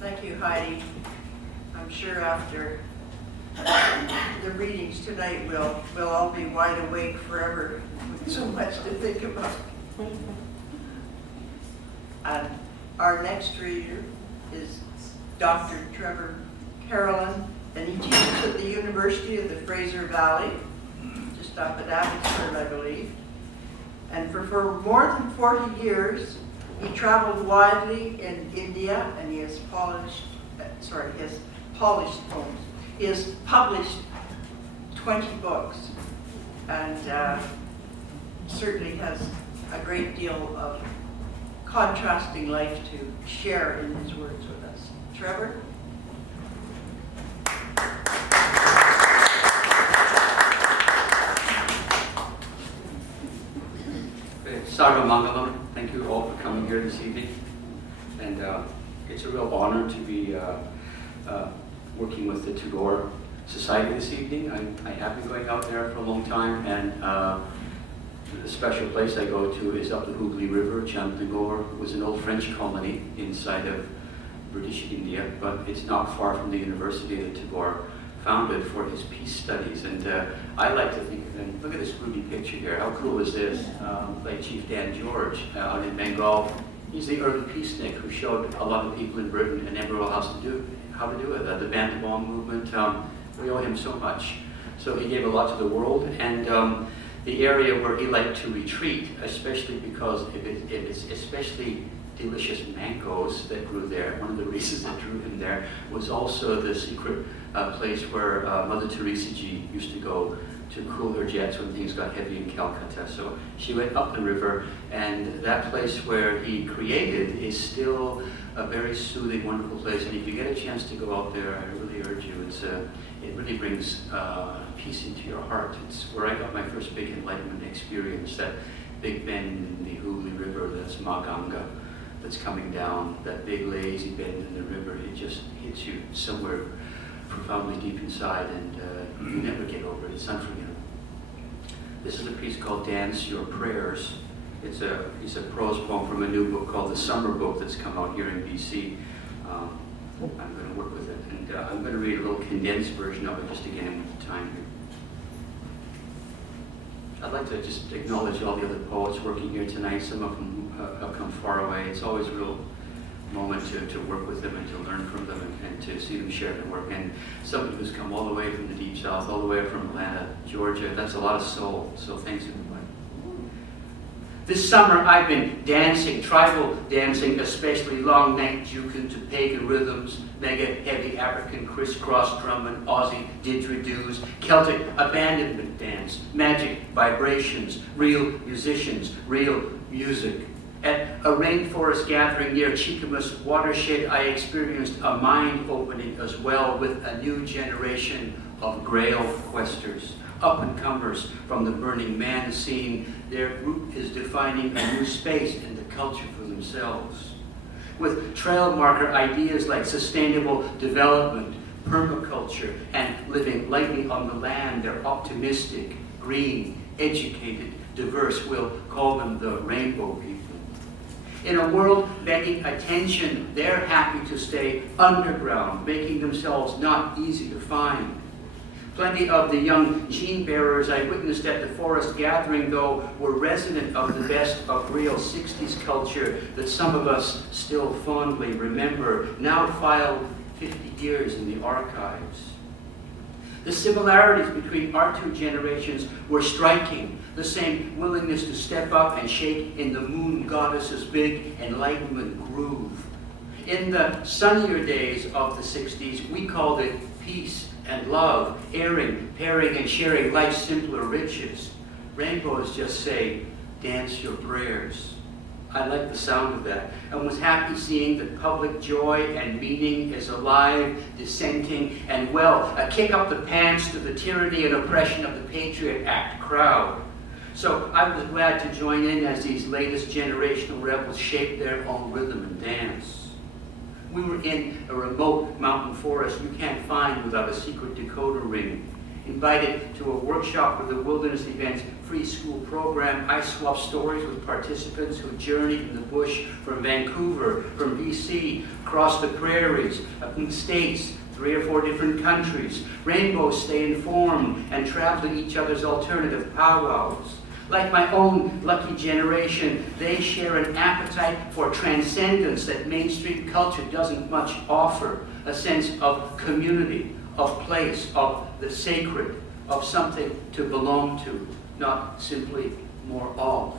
Thank you, Heidi. I'm sure after the readings tonight, we'll all be wide awake forever with so much to think about. And our next reader is Dr. Trevor Carolan, and he teaches at the University of the Fraser Valley, just up at Abbotsford, I believe. And for more than 40 years, he traveled widely in India, and he has polished poems. He has published 20 books, and certainly has a great deal of contrasting life to share in his words with us. Trevor? Sarvamangalam, thank you all for coming here this evening. And it's a real honor to be working with the Tagore Society this evening. I have been going out there for a long time, and the special place I go to is up the Hooghly River. Tagore was an old French colony inside of British India, but it's not far from the university that Tagore founded for his peace studies. And I like to think of him, look at this groovy picture here. How cool is this? Like Chief Dan George out in Bengal. He's the early peacenik who showed a lot of people in Britain and everywhere else how to do it. The Bandabong movement, we owe him so much. So he gave a lot to the world, and the area where he liked to retreat, especially because of its especially delicious mangoes that grew there. One of the reasons that drew him there was also the secret place where Mother Teresa Ji used to go to cool her jets when things got heavy in Calcutta. So she went up the river, and that place where he created is still a very soothing, wonderful place. And if you get a chance to go out there, I really urge you. It really brings peace into your heart. It's where I got my first big enlightenment experience, that big bend in the Hooghly River, that's Ma Ganga, that's coming down, that big lazy bend in the river. It just hits you somewhere profoundly deep inside, and you never get over it. It's unforgettable. This is a piece called Dance Your Prayers. It's a prose poem from a new book called The Summer Book that's come out here in BC. I'm going to work with it, and I'm going to read a little condensed version of it just to get in with the time here. I'd like to just acknowledge all the other poets working here tonight. Some of them have come far away. It's always a real moment to work with them and to learn from them and to see them share their work. And somebody who's come all the way from the Deep South, all the way from Atlanta, Georgia, that's a lot of soul. So thanks, everybody. This summer I've been dancing, tribal dancing, especially long night jukin to pagan rhythms, mega heavy African crisscross drum and Aussie didgeridoos, Celtic abandonment dance, magic vibrations, real musicians, real music. At a rainforest gathering near Chikamus watershed, I experienced a mind opening as well with a new generation of Grail questers, up-and-comers from the Burning Man scene. Their group is defining a new space in the culture for themselves, with trail marker ideas like sustainable development, permaculture, and living lightly on the land. They're optimistic, green, educated, diverse. We'll call them the rainbow people. In a world begging attention, they're happy to stay underground, making themselves not easy to find. Plenty of the young gene bearers I witnessed at the forest gathering, though, were resident of the best of real 60s culture that some of us still fondly remember, now filed 50 years in the archives. The similarities between our two generations were striking. The same willingness to step up and shake in the moon goddess's big enlightenment groove. In the sunnier days of the 60s, we called it peace and love, airing, pairing, and sharing life's simpler riches. Rainbows just say, dance your prayers. I like the sound of that, and was happy seeing that public joy and meaning is alive, dissenting, and well, a kick up the pants to the tyranny and oppression of the Patriot Act crowd. So I was glad to join in as these latest generational rebels shaped their own rhythm and dance. We were in a remote mountain forest you can't find without a secret decoder ring Invited to a workshop for the Wilderness Events free school program, I swapped stories with participants who journeyed in the bush from Vancouver, from BC, across the prairies, up in the States, 3 or 4 different countries. Rainbows stay informed and travel to each other's alternative powwows. Like my own lucky generation, they share an appetite for transcendence that mainstream culture doesn't much offer. A sense of community, of place, of the sacred, of something to belong to, not simply more of.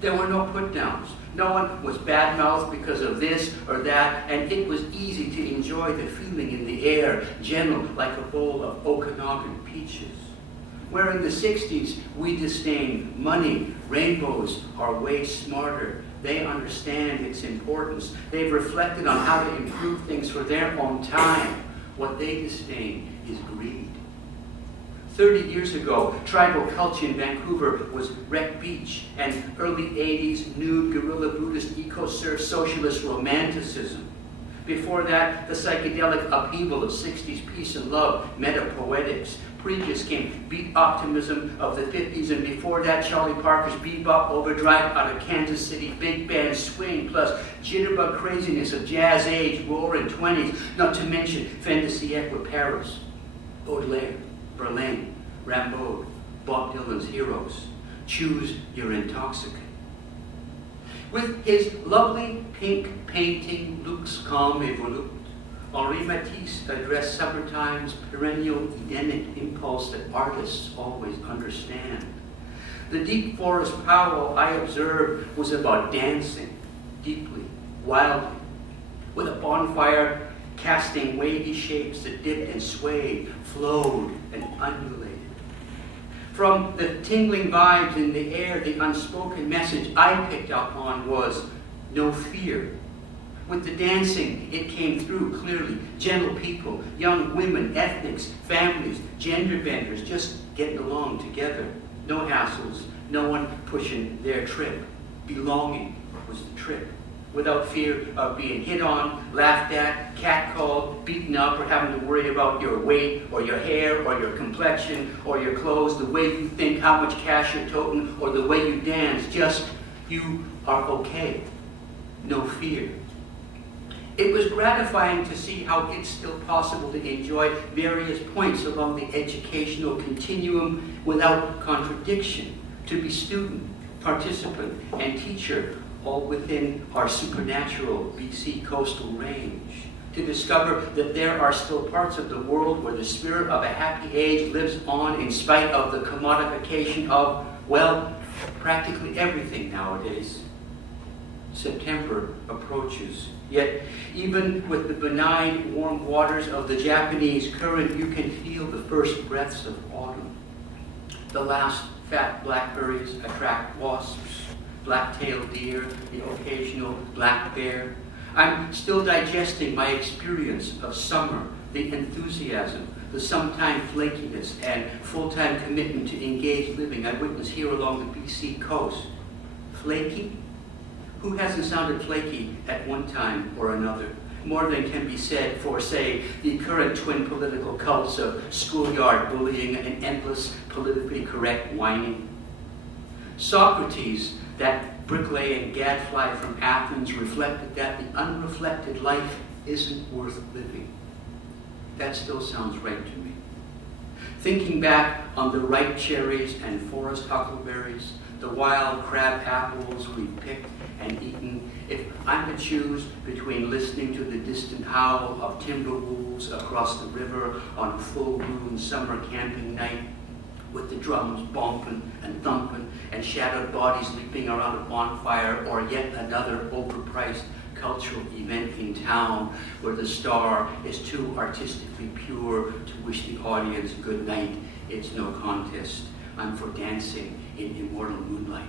There were no put-downs. No one was bad-mouthed because of this or that, and it was easy to enjoy the feeling in the air, gentle like a bowl of Okanagan peaches. Where in the 60s we disdain money, rainbows are way smarter. They understand its importance. They've reflected on how to improve things for their own time. What they disdain is greed. 30 years ago, tribal culture in Vancouver was Wreck Beach and early 80s nude guerrilla Buddhist eco-surf socialist romanticism. Before that, the psychedelic upheaval of 60s peace and love, meta-poetics. Previous came beat optimism of the 50s, and before that, Charlie Parker's bebop overdrive out of Kansas City, big band swing, plus jitterbug craziness of jazz age, roaring 20s, not to mention fin de siècle with Paris, Baudelaire, Berlin, Rimbaud, Bob Dylan's heroes. Choose your intoxicant. With his lovely pink painting, Lux comme évolue, Henri Matisse addressed summertime's perennial Edenic impulse that artists always understand. The deep forest powwow I observed was about dancing, deeply, wildly, with a bonfire casting wavy shapes that dipped and swayed, flowed and undulated. From the tingling vibes in the air, the unspoken message I picked up on was no fear. With the dancing, it came through clearly. Gentle people, young women, ethnics, families, gender benders, just getting along together. No hassles, no one pushing their trip. Belonging was the trip. Without fear of being hit on, laughed at, catcalled, beaten up, or having to worry about your weight, or your hair, or your complexion, or your clothes, the way you think, how much cash you're toting, or the way you dance. Just, you are okay. No fear. It was gratifying to see how it's still possible to enjoy various points along the educational continuum without contradiction, to be student, participant, and teacher, all within our supernatural BC coastal range, to discover that there are still parts of the world where the spirit of a happy age lives on in spite of the commodification of, well, practically everything nowadays. September approaches. Yet, even with the benign warm waters of the Japanese current, you can feel the first breaths of autumn. The last fat blackberries attract wasps, black-tailed deer, the occasional black bear. I'm still digesting my experience of summer, the enthusiasm, the sometime flakiness, and full-time commitment to engaged living I witness here along the BC coast. Flaky? Who hasn't sounded flaky at one time or another? More than can be said for, say, the current twin political cults of schoolyard bullying and endless politically correct whining. Socrates, that bricklaying gadfly from Athens, reflected that the unreflected life isn't worth living. That still sounds right to me. Thinking back on the ripe cherries and forest huckleberries, the wild crab apples we picked and eaten, if I'm to choose between listening to the distant howl of timber wolves across the river on a full moon summer camping night, with the drums bumping and thumping and shadowed bodies leaping around a bonfire, or yet another overpriced cultural event in town where the star is too artistically pure to wish the audience good night, it's no contest. I'm for dancing in immortal moonlight.